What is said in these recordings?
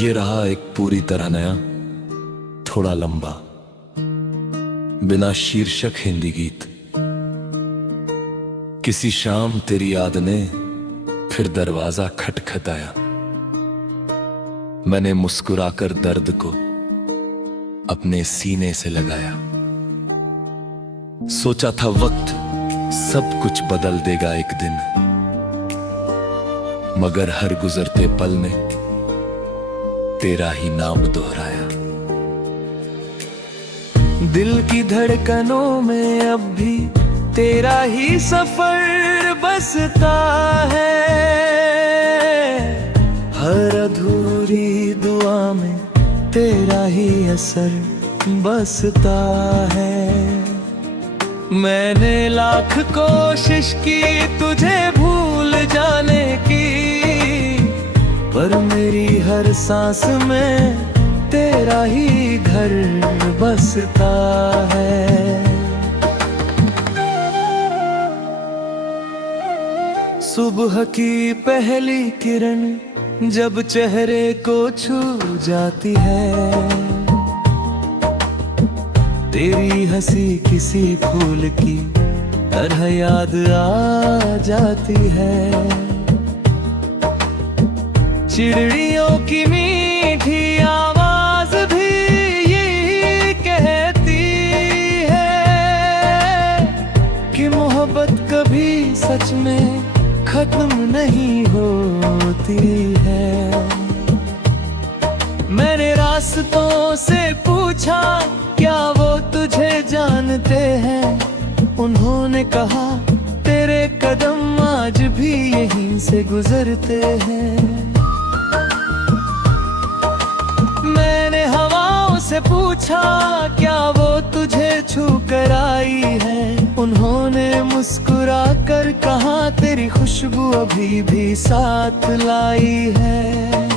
ये रहा एक पूरी तरह नया, थोड़ा लंबा, बिना शीर्षक हिंदी गीत। किसी शाम तेरी याद ने फिर दरवाजा खटखटाया। मैंने मुस्कुराकर दर्द को अपने सीने से लगाया। सोचा था वक्त सब कुछ बदल देगा एक दिन, मगर हर गुजरते पल ने तेरा ही नाम दोहराया। दिल की धड़कनों में अब भी तेरा ही सफर बसता है। हर अधूरी दुआ में तेरा ही असर बसता है। मैंने लाख कोशिश की तुझे भूल जाने की, पर मेरी हर सांस में तेरा ही घर बसता है। सुबह की पहली किरण जब चेहरे को छू जाती है, तेरी हंसी किसी फूल की तरह याद आ जाती है। चिड़ियों की मीठी आवाज भी यही कहती है कि मोहब्बत कभी सच में खत्म नहीं होती है। मैंने रास्तों से पूछा क्या वो तुझे जानते हैं, उन्होंने कहा तेरे कदम आज भी यहीं से गुजरते हैं। मैंने हवाओं से पूछा क्या वो तुझे छू कर आई है, उन्होंने मुस्कुरा कर कहा तेरी खुशबू अभी भी साथ लाई है।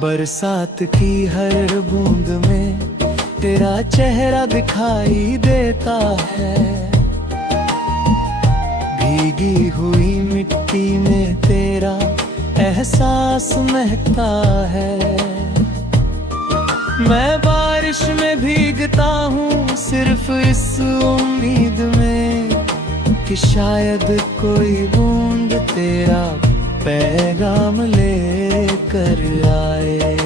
बरसात की हर बूंद में तेरा चेहरा दिखाई देता है। भीगी हुई मिट्टी में तेरा एहसास महकता है। मैं बारिश में भीगता हूँ सिर्फ इस उम्मीद में कि शायद कोई बूंद तेरा पैगाम लेकर आए।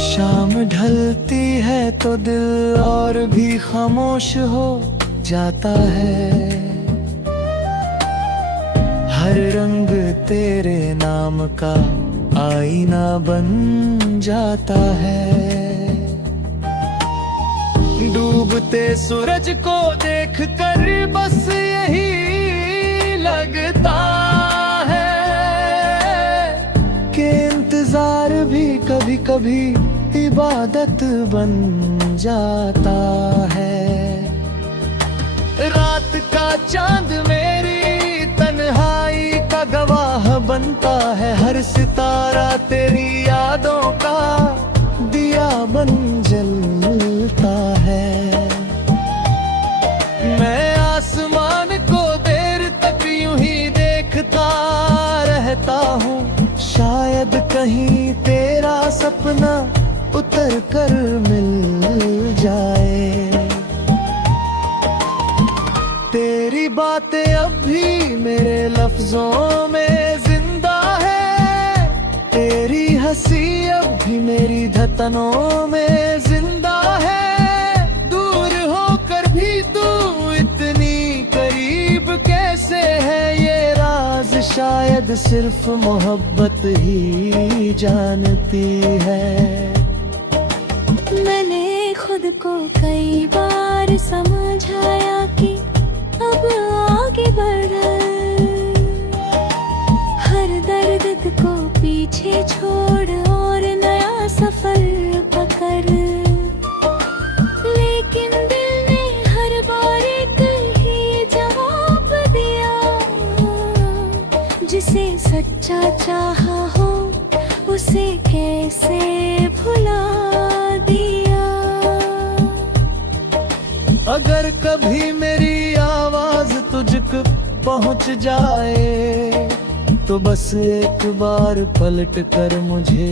शाम ढलती है तो दिल और भी खामोश हो जाता है। हर रंग तेरे नाम का आईना बन जाता है। डूबते सूरज को देखकर बस यही लगता है कि इंतजार भी कभी कभी इबादत बन जाता है। रात का चांद मेरी तन्हाई का गवाह बनता है। हर सितारा तेरी यादों का दिया बन जलता है। मैं आसमान को देर तक यूं ही देखता रहता हूँ, शायद कहीं तेरा सपना उतर कर मिल जाए। तेरी बातें अब भी मेरे लफ्जों में जिंदा है। तेरी हंसी अब भी मेरी धड़कनों में जिंदा है। दूर होकर भी तू इतनी करीब कैसे है, ये राज शायद सिर्फ मोहब्बत ही जानती है। मैंने खुद को कई बार समझाया कि अब आगे बढ़, हर दर्द को पीछे छोड़ और नया सफर पकड़। लेकिन दिल ने हर बार एक ही जवाब दिया, जिसे सच्चा चाहा हो उसे कैसे भुला दिया। अगर कभी मेरी आवाज तुझक पहुंच जाए तो बस एक बार पलट कर मुझे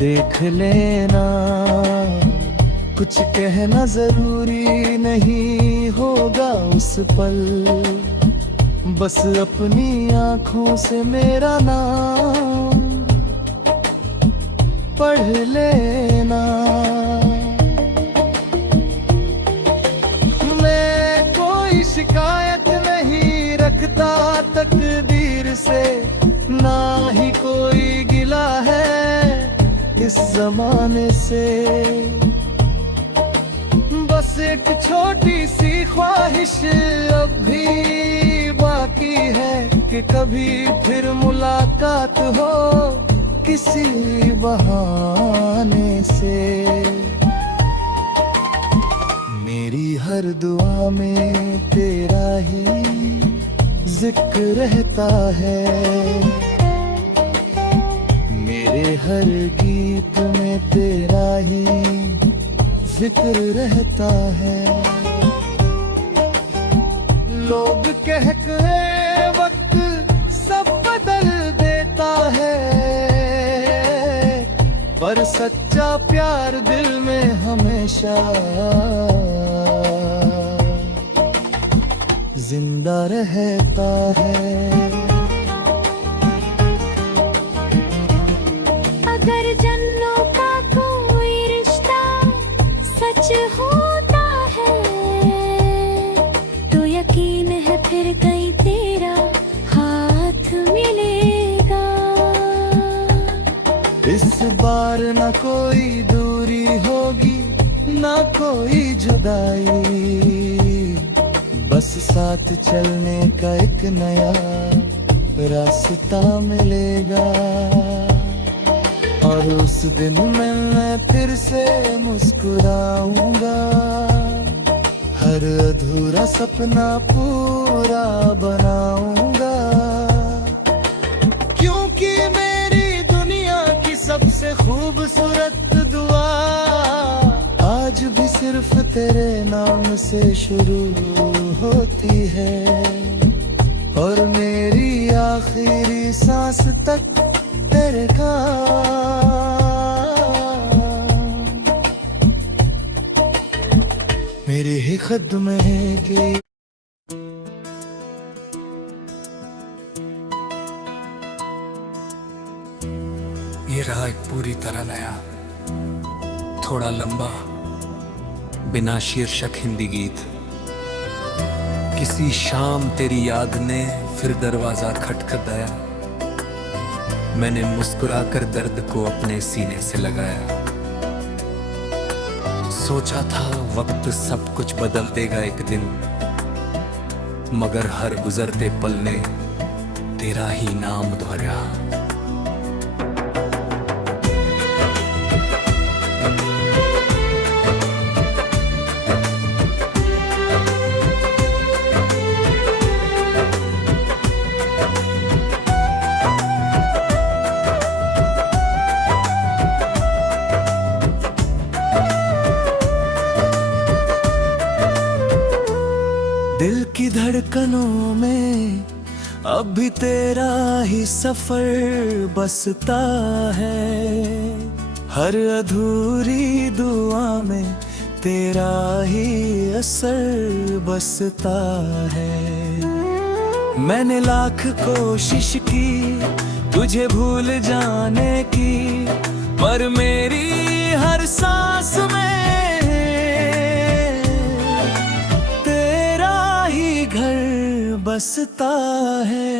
देख लेना। कुछ कहना जरूरी नहीं होगा उस पल, बस अपनी आंखों से मेरा नाम पढ़ लेना। मैं कोई शिकायत नहीं रखता तकदीर से, ना ही कोई गिला है इस जमाने से। बस एक छोटी सी ख्वाहिश अब भी बाकी है कि कभी फिर मुलाकात हो किसी बहाने से। मेरी हर दुआ में तेरा ही जिक्र रहता है, मेरे हर गीत में तेरा ही जिक्र रहता है। लोग कह के वक्त सब बदल देता है, पर सच्चा प्यार दिल में हमेशा जिंदा रहता है। अगर जन्मों का कोई रिश्ता सच होता है तो यकीन है फिर कहीं तेरा हाथ मिलेगा। इस बार न कोई दूरी होगी न कोई जुदाई, बस साथ चलने का एक नया रास्ता मिलेगा। और उस दिन मैं फिर से मुस्कुराऊंगा, हर अधूरा सपना पूरा बनाऊंगा। क्योंकि मेरी दुनिया की सबसे खूबसूरत दुआ आज भी सिर्फ तेरे नाम से शुरू होती है, और मेरी आखिरी सांस तक तेरे काम मेरे ही खद्म के। ये रहा एक पूरी तरह नया, थोड़ा लंबा, बिना शीर्षक हिंदी गीत। किसी शाम तेरी याद ने फिर दरवाजा खटखटाया, मैंने मुस्कुराकर दर्द को अपने सीने से लगाया। सोचा था वक्त सब कुछ बदल देगा एक दिन, मगर हर गुजरते पल ने तेरा ही नाम दोहराया। दिल की धड़कनों में अब भी तेरा ही सफर बसता है, हर अधूरी दुआ में तेरा ही असर बसता है। मैंने लाख कोशिश की तुझे भूल जाने की, पर मेरी हर सांस में घर बसता है।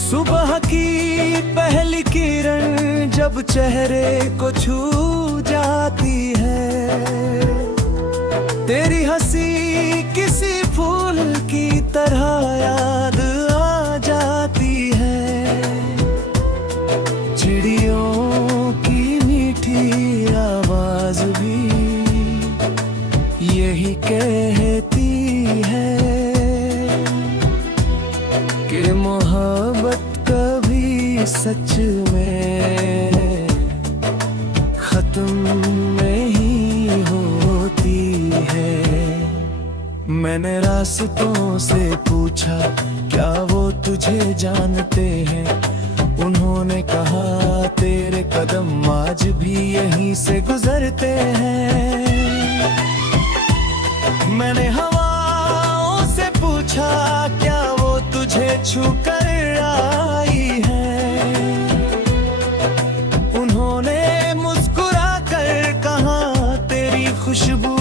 सुबह की पहली किरण जब चेहरे को छू जाती है, तेरी हंसी किसी फूल की तरह याद आ जाती है। चिड़ियों की मीठी आवाज भी यही कहती है, कि मोहब्बत कभी सच में खत्म नहीं होती है। मैंने रास्तों से पूछा क्या वो तुझे जानते हैं, उन्होंने कहा तेरे कदम आज भी यहीं से गुजरते हैं। मैंने हवाओं से पूछा क्या वो तुझे छू कर आई है, उन्होंने मुस्कुरा कर कहा तेरी खुशबू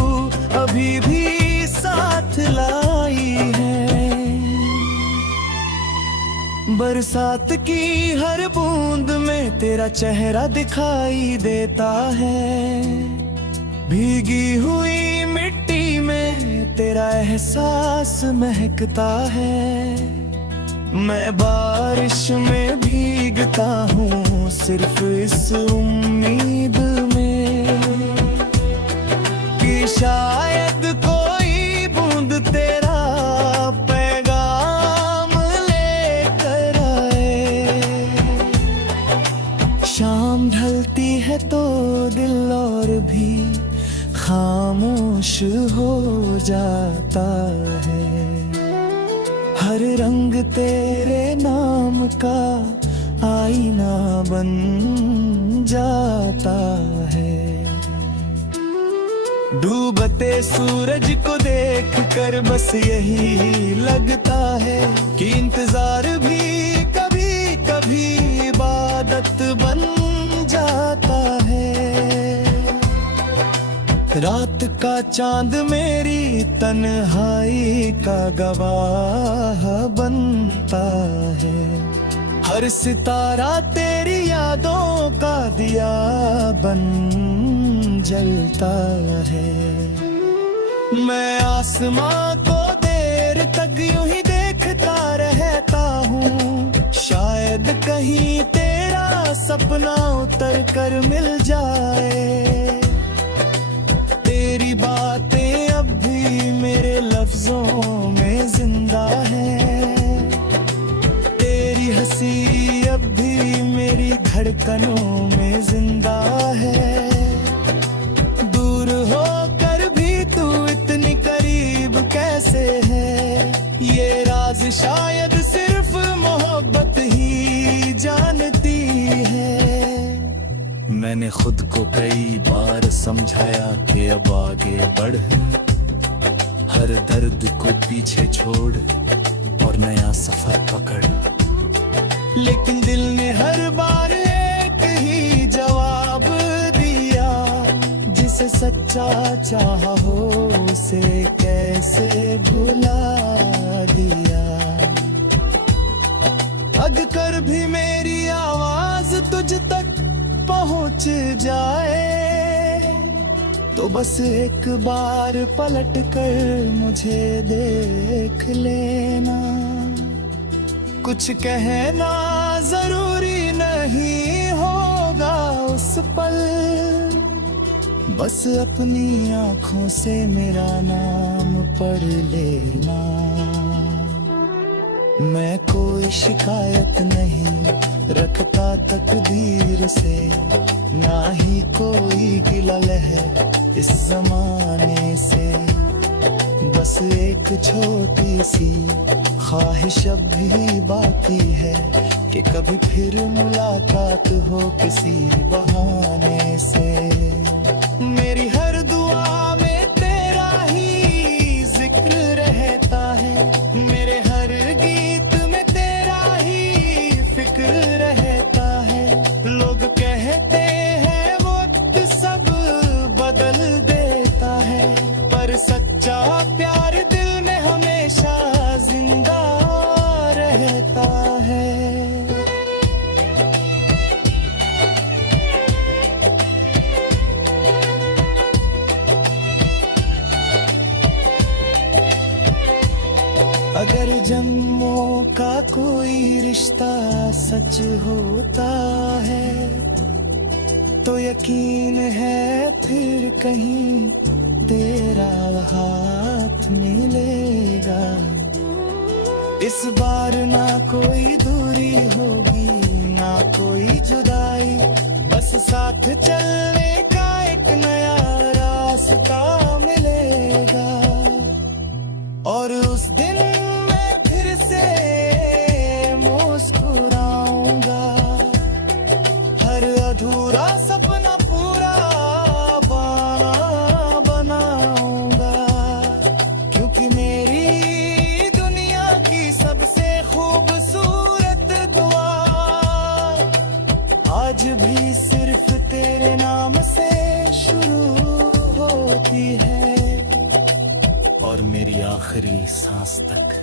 अभी भी साथ लाई है। बरसात की हर बूंद में तेरा चेहरा दिखाई देता है, भीगी हुई मिट्टी में तेरा एहसास महकता है। मैं बारिश में भीगता हूँ सिर्फ इस उम्मीद में कि शायद कोई बूंद तेरा पैगाम लेकर आए। शाम ढलती है तो दिल और भी खामोश हो जाता है, हर रंग तेरे नाम का आईना बन जाता है। डूबते सूरज को देखकर बस यही लगता है कि इंतजार भी कभी कभी इबादत बन जाता है। रात का चांद मेरी तन्हाई का गवाह बनता है, हर सितारा तेरी यादों का दिया बन जलता है। मैं आसमां को देर तक यूं ही देखता रहता हूँ, शायद कहीं तेरा सपना उतर कर मिल जाए। तेरी बातें अब भी मेरे लफ्जों में जिंदा है, तेरी हंसी अब भी मेरी धड़कनों में जिंदा है। दूर होकर भी तू इतनी करीब कैसे है, ये राज शायद सिर्फ मोहब्बत ही जानती है। मैंने खुद को कई बार समझाया कि अब आगे बढ़, हर दर्द को पीछे छोड़ और नया सफर पकड़, लेकिन दिल ने हर बार एक ही जवाब दिया, जिसे सच्चा चाहा हो उसे कैसे भुला दिया। अगर भी मेरी आवाज तुझ तक पहुंच जाए तो बस एक बार पलट कर मुझे देख लेना। कुछ कहना जरूरी नहीं होगा उस पल, बस अपनी आंखों से मेरा नाम पढ़ लेना। मैं कोई शिकायत नहीं रखता तकदीर से, ना ही कोई गिला है इस जमाने से। बस एक छोटी सी ख्वाहिश अब भी बाकी है कि कभी फिर मुलाकात हो किसी बहाने से। मेरी हर दुआ में तेरा ही जिक्र रहता है, मेरे हर गीत में तेरा ही फिक्र रहता है। लोग कहते हैं वक्त सब बदल देता है, पर सच्चा प्यार दिल में हमेशा जिंदा रहता है। अगर जन्मों का कोई रिश्ता सच होता है तो यकीन है फिर कहीं तेरा हाथ मिलेगा। इस बार ना साथ चलने का एक नया रास्ता मिलेगा, और उस दिन मैं फिर से मुस्कुराऊंगा, हर अधूरा सपना पूरा बनाऊंगा, क्योंकि मेरी दुनिया की सबसे खूबसूरत दुआ आज भी सिर्फ तेरे नाम से शुरू होती है, और मेरी आखिरी सांस तक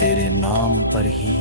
तेरे नाम पर ही